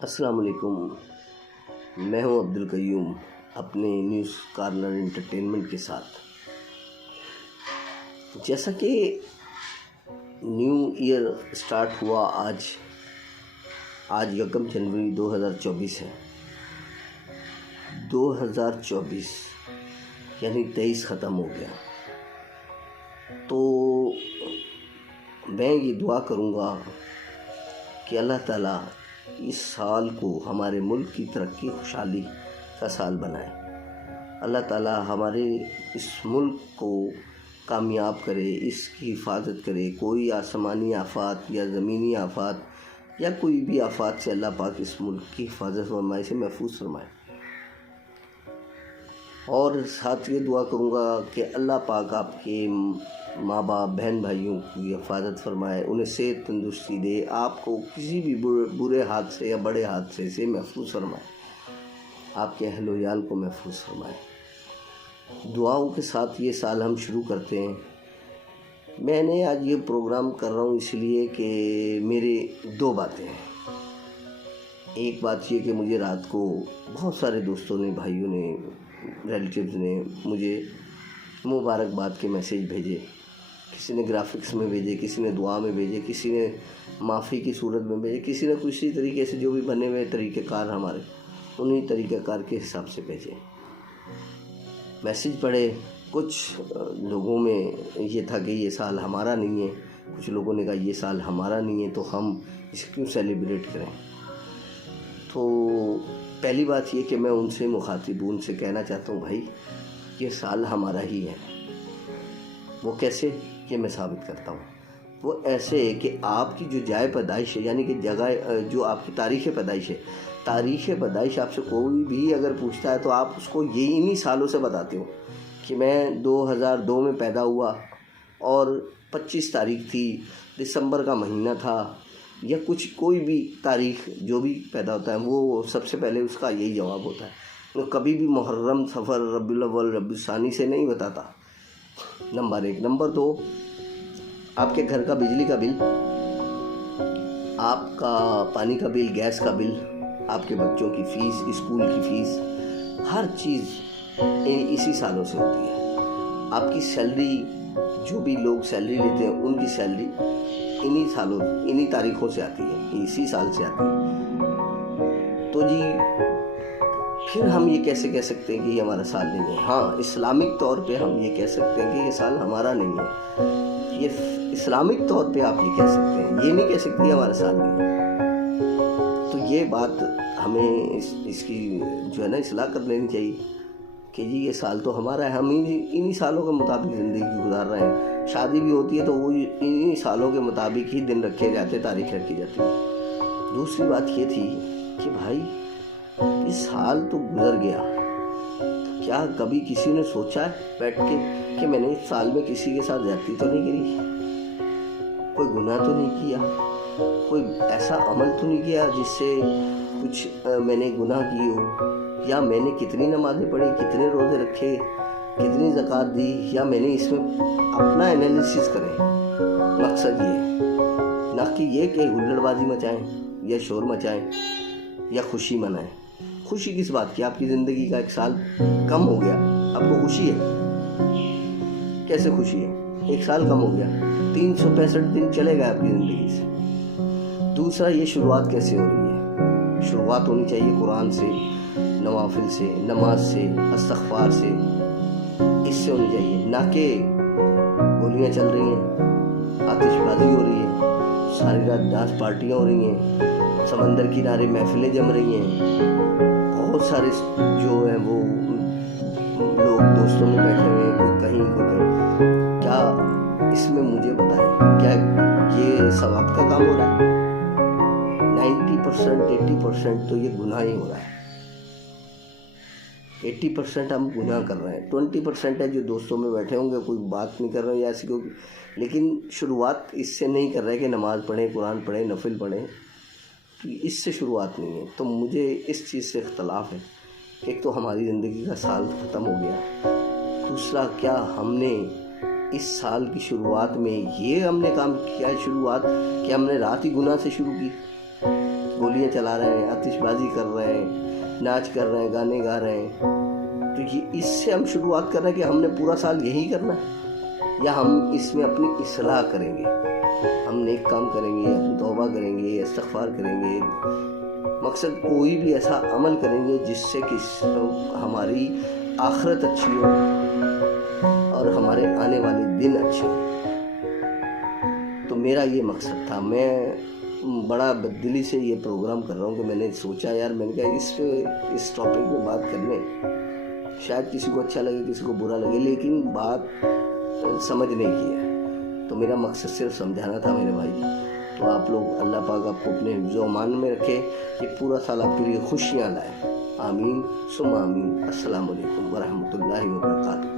السلام علیکم، میں ہوں عبد القیوم اپنے نیوز کارنر انٹرٹینمنٹ کے ساتھ۔ جیسا کہ نیو ایئر سٹارٹ ہوا آج 1 جنوری 2024 ہے۔ 2024 یعنی 23 ختم ہو گیا، تو میں یہ دعا کروں گا کہ اللہ تعالیٰ اس سال کو ہمارے ملک کی ترقی خوشحالی کا سال بنائے۔ اللہ تعالیٰ ہمارے اس ملک کو کامیاب کرے، اس کی حفاظت کرے۔ کوئی آسمانی آفات یا زمینی آفات یا کوئی بھی آفات سے اللہ پاک اس ملک کی حفاظت فرمائے، سے محفوظ فرمائے۔ اور ساتھ یہ دعا کروں گا کہ اللہ پاک آپ کے ماں باپ بہن بھائیوں کی حفاظت فرمائے، انہیں صحت تندرستی دے، آپ کو کسی بھی برے حادثے یا بڑے حادثے سے محفوظ فرمائے، آپ کے اہل و عیال کو محفوظ فرمائے۔ دعاؤں کے ساتھ یہ سال ہم شروع کرتے ہیں۔ میں نے آج یہ پروگرام کر رہا ہوں اس لیے کہ میرے 2 باتیں ہیں۔ ایک بات یہ کہ مجھے رات کو بہت سارے دوستوں نے، بھائیوں نے، ریلیٹیوز نے مجھے مبارکباد کے میسیج بھیجے۔ کسی نے گرافکس میں بھیجے، کسی نے دعا میں بھیجے، کسی نے معافی کی صورت میں بھیجے، کسی نے کسی طریقے سے جو بھی بنے ہوئے طریقہ کار ہمارے، انہی طریقہ کار کے حساب سے بھیجے۔ میسیج پڑھے، کچھ لوگوں میں یہ تھا کہ یہ سال ہمارا نہیں ہے، کچھ لوگوں نے کہا یہ سال ہمارا نہیں ہے تو ہم اسے کیوں سیلیبریٹ کریں۔ تو پہلی بات یہ کہ میں ان سے مخاطب ہوں، ان سے کہنا چاہتا ہوں بھائی یہ سال ہمارا ہی ہے۔ وہ کیسے، یہ میں ثابت کرتا ہوں۔ وہ ایسے کہ آپ کی جو جائے پیدائش ہے، یعنی کہ جگہ جو آپ کی تاریخ پیدائش ہے، تاریخ پیدائش آپ سے کوئی بھی اگر پوچھتا ہے تو آپ اس کو انہی سالوں سے بتاتے ہو کہ میں 2002 میں پیدا ہوا اور 25 تاریخ تھی، دسمبر کا مہینہ تھا، یا کوئی بھی تاریخ جو بھی پیدا ہوتا ہے وہ سب سے پہلے اس کا یہی جواب ہوتا ہے۔ وہ کبھی بھی محرم، صفر، ربیع الاول، ربیع الثانی سے نہیں بتاتا۔ نمبر 1۔ نمبر 2، آپ کے گھر کا بجلی کا بل، آپ کا پانی کا بل، گیس کا بل، آپ کے بچوں کی فیس، اسکول کی فیس، ہر چیز اسی سالوں سے ہوتی ہے۔ آپ کی سیلری، جو بھی لوگ سیلری لیتے ہیں ان کی سیلری انہی تاریخوں سے آتی ہے، اسی سال سے آتی ہے۔ تو جی پھر ہم یہ کیسے کہہ سکتے ہیں کہ یہ ہمارا سال نہیں ہے؟ ہاں، اسلامک طور پہ ہم یہ کہہ سکتے ہیں کہ یہ سال ہمارا نہیں ہے۔ یہ اسلامک طور پہ آپ یہ کہہ سکتے ہیں، یہ نہیں کہہ سکتے یہ ہمارا سال نہیں ہے۔ تو یہ بات ہمیں اس کی جو ہے نا اصلاح کر لینی چاہیے کہ جی یہ سال تو ہمارا ہے، ہم انہی سالوں کے مطابق زندگی گزار رہے ہیں۔ شادی بھی ہوتی ہے تو وہ انہی سالوں کے مطابق ہی دن رکھے جاتے، تاریخ رکھی جاتی ہے۔ دوسری بات یہ تھی کہ بھائی یہ سال تو گزر گیا، کیا کبھی کسی نے سوچا ہے بیٹھ کے کہ میں نے اس سال میں کسی کے ساتھ زیادتی تو نہیں کری، کوئی گناہ تو نہیں کیا، کوئی ایسا عمل تو نہیں کیا جس سے کچھ میں نے گناہ کیے ہو، یا میں نے کتنی نمازیں پڑھی، کتنے روزے رکھے، کتنی زکوٰۃ دی، یا میں نے اس میں اپنا انالیسس کریں۔ مقصد یہ ہے، نہ کہ یہ کہ ہلڑ بازی مچائیں یا شور مچائیں یا خوشی منائیں۔ خوشی کس بات کی؟ آپ کی زندگی کا 1 سال کم ہو گیا، آپ کو خوشی ہے؟ کیسے خوشی ہے؟ 1 سال کم ہو گیا، 365 دن چلے گئے آپ کی زندگی سے۔ دوسرا، یہ شروعات کیسے ہو رہی ہے؟ شروعات ہونی چاہیے قرآن سے، نوافل سے، نماز سے، استغفار سے، اس سے ہونی چاہیے، نہ کہ گولیاں چل رہی ہیں، آتش بازی ہو رہی ہے، ساری رات ڈانس پارٹیاں ہو رہی ہیں، سمندر کنارے محفلیں جم رہی ہیں، بہت سارے جو ہیں وہ لوگ دوستوں میں بیٹھے ہوئے ہیں، کوئی کہیں کوئی کہیں۔ کیا اس میں مجھے بتائیں، کیا یہ ثواب کا کام ہو رہا ہے؟ 90%، 80% تو یہ گناہ ہی ہو رہا ہے۔ 80% ہم گناہ کر رہے ہیں، 20% ہے جو دوستوں میں بیٹھے ہوں گے، کوئی بات نہیں کر رہے ہیں یا ایسی کوئی، لیکن شروعات اس سے نہیں کر رہے کہ نماز پڑھیں، قرآن پڑھیں، نفل پڑھیں، اس سے شروعات نہیں ہے۔ تو مجھے اس چیز سے اختلاف ہے کہ ایک تو ہماری زندگی کا سال ختم ہو گیا، دوسرا کیا ہم نے اس سال کی شروعات میں یہ ہم نے کام کیا ہے شروعات کہ ہم نے رات ہی گناہ سے شروع کی، گولیاں چلا رہے ہیں، آتش بازی کر رہے ہیں، ناچ کر رہے ہیں، گانے گا رہے ہیں، تو یہ اس سے ہم شروعات کر رہے ہیں کہ ہم نے پورا سال یہی کرنا ہے، یا ہم اس میں اپنی اصلاح کریں گے، ہم نیک کام کریں گے، اپنی توبہ کریں گے، استغفار کریں گے، مقصد کوئی بھی ایسا عمل کریں گے جس سے کہ ہماری آخرت اچھی ہو اور ہمارے آنے والے دن اچھے ہوں۔ تو میرا یہ مقصد تھا، میں بڑا بددلی سے یہ پروگرام کر رہا ہوں کہ میں نے سوچا یار، میں نے کہا اس ٹاپک میں بات کرنے، شاید کسی کو اچھا لگے، کسی کو برا لگے، لیکن بات سمجھنے کی ہے، تو میرا مقصد صرف سمجھانا تھا میرے بھائی۔ تو آپ لوگ، اللہ پاک آپ کو اپنے حفظ و امان میں رکھے، یہ پورا سال آپ کے لیے خوشیاں لائے، آمین ثم آمین۔ السلام علیکم ورحمۃ اللہ وبرکاتہ۔